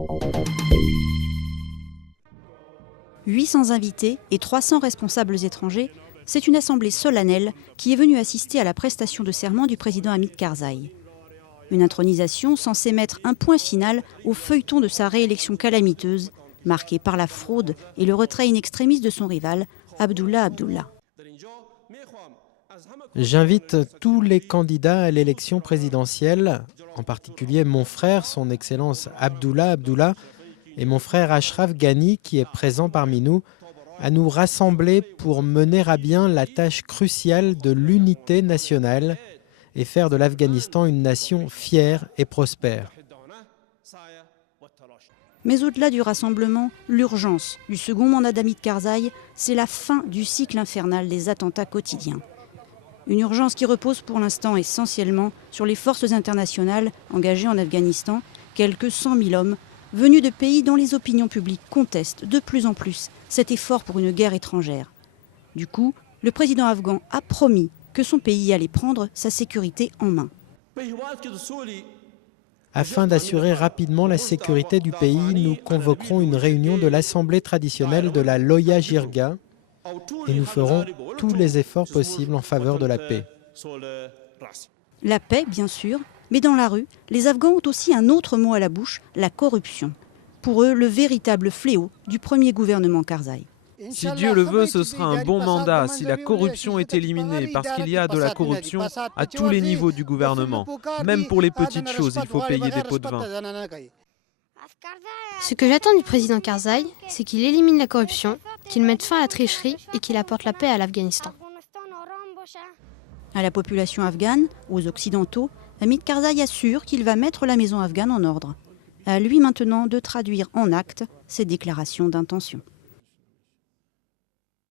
« 800 invités et 300 responsables étrangers, c'est une assemblée solennelle qui est venue assister à la prestation de serment du président Hamid Karzai. Une intronisation censée mettre un point final au feuilleton de sa réélection calamiteuse, marquée par la fraude et le retrait in extremis de son rival, Abdullah Abdullah. J'invite tous les candidats à l'élection présidentielle, en particulier mon frère, son Excellence Abdullah Abdullah, et mon frère Ashraf Ghani, qui est présent parmi nous, à nous rassembler pour mener à bien la tâche cruciale de l'unité nationale et faire de l'Afghanistan une nation fière et prospère. Mais au-delà du rassemblement, l'urgence du second mandat d'Hamid Karzai, c'est la fin du cycle infernal des attentats quotidiens. Une urgence qui repose pour l'instant essentiellement sur les forces internationales engagées en Afghanistan, quelques 100 000 hommes, venus de pays dont les opinions publiques contestent de plus en plus cet effort pour une guerre étrangère. Du coup, le président afghan a promis que son pays allait prendre sa sécurité en main. Afin d'assurer rapidement la sécurité du pays, nous convoquerons une réunion de l'Assemblée traditionnelle de la Loya Jirga et nous ferons tous les efforts possibles en faveur de la paix. La paix, bien sûr, mais dans la rue, les Afghans ont aussi un autre mot à la bouche, la corruption. Pour eux, le véritable fléau du premier gouvernement Karzai. Si Dieu le veut, ce sera un bon mandat si la corruption est éliminée, parce qu'il y a de la corruption à tous les niveaux du gouvernement. Même pour les petites choses, il faut payer des pots de vin. Ce que j'attends du président Karzai, c'est qu'il élimine la corruption, qu'il mette fin à la tricherie et qu'il apporte la paix à l'Afghanistan. À la population afghane, aux Occidentaux, Hamid Karzai assure qu'il va mettre la maison afghane en ordre. À lui maintenant de traduire en actes ses déclarations d'intention.